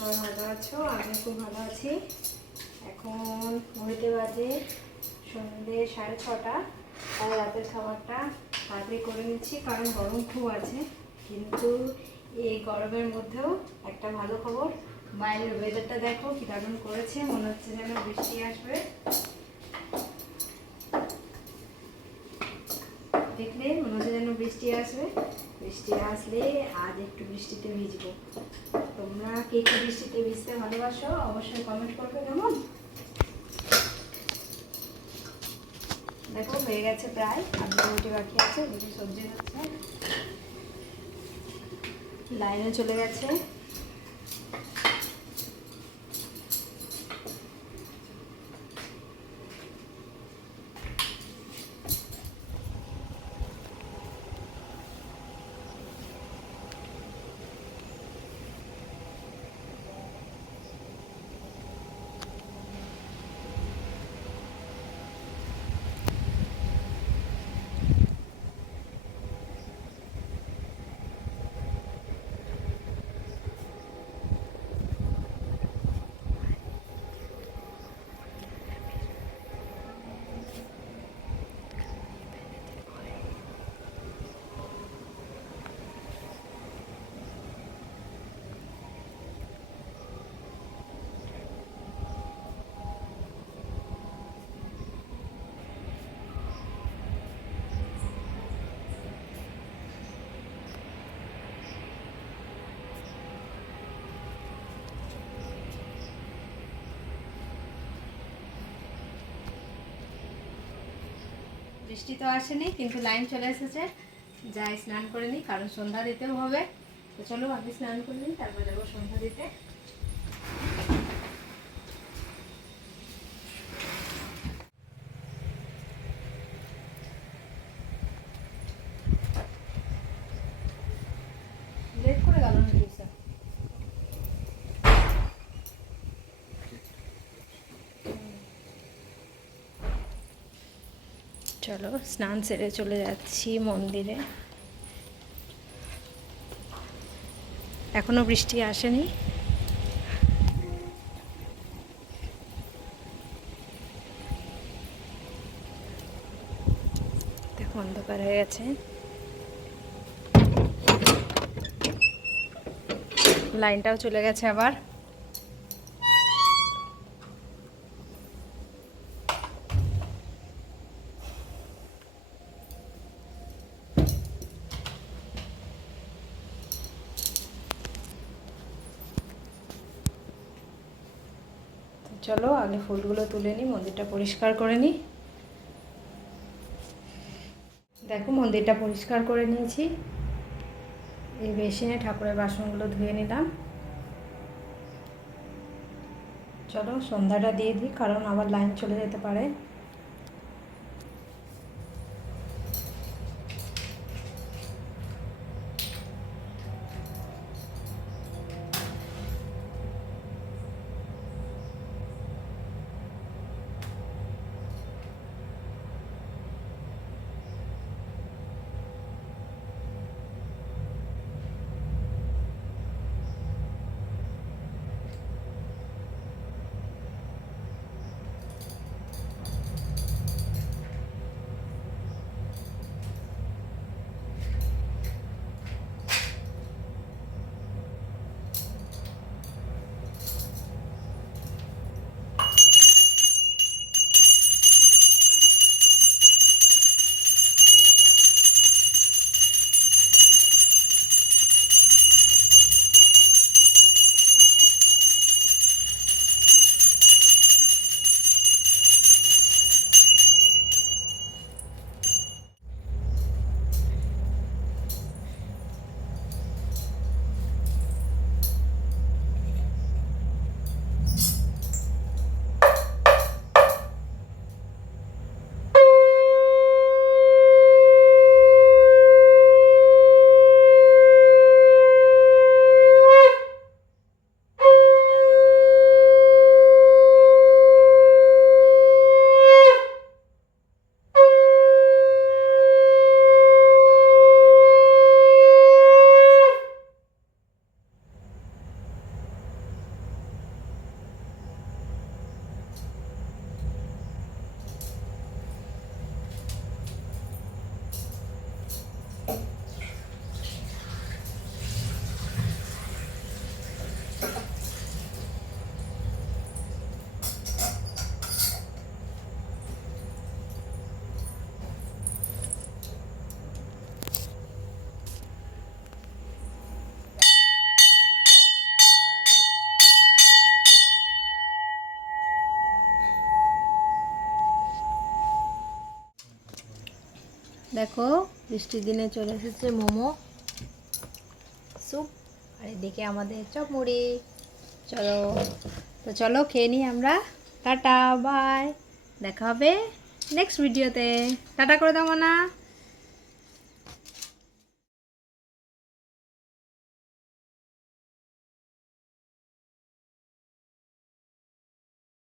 সবাই ভালো আছো? আমি খুব ভালো আছি। এখন ঘড়িতে বাজে সন্ধ্যে সাড়ে ছটা। আর রাতের খাবারটা তাড়াতাড়ি করে নিচ্ছি, কারণ গরম খুব আছে। কিন্তু এই গরমের মধ্যেও একটা ভালো খবর, বাইরের ওয়েদারটা দেখো কি দারুণ করেছে, মনে হচ্ছে যেন বৃষ্টি আসবে। দেখলে মনে হচ্ছে যেন বৃষ্টি আসবে। বৃষ্টি আসলে আজ একটু বৃষ্টিতে ভিজবো। তোমরা কে কে বৃষ্টিতে ভিজতে ভালোবাসো অবশ্যই কমেন্ট করবে, কেমন? দেখো, হয়ে গেছে প্রায়। আধ রুটি বাকি আছে রুটি সবজি হচ্ছে। লাইনে চলে গেছে। বৃষ্টি তো আসেনি, কিন্তু লাইন চলে এসেছে। যাই, স্নান করে নিই, কারণ সন্ধ্যা দিতেও হবে। তো চলো আপনি স্নান করে নিন তারপর যাব সন্ধ্যা দিতে লেট করে গেল না স্যার চলো, স্নান সেরে চলে যাচ্ছি মন্দিরে। এখনও বৃষ্টি আসেনি। দেখো, অন্ধকার হয়ে গেছে। লাইনটাও চলে গেছে আবার। চলো, আগে ফুলগুলো তুলে নিই, মন্দিরটা পরিষ্কার করে নিই। দেখো, মন্দিরটা পরিষ্কার করে নিয়েছি। এই বেসিনে ঠাকুরের বাসনগুলো ধুয়ে নিলাম। চলো, সন্ধ্যাটা দিয়ে দিই, কারণ আবার লাইন চলে যেতে পারে। দেখো, বৃষ্টির দিনে চলে এসেছে মোমো। স্যুপ আর এদিকে আমাদের চপ মুড়ি চলো, তো চলো খেয়ে নিই আমরা। টাটা বাই দেখা হবে নেক্সট ভিডিওতে টাটা করে দেবো না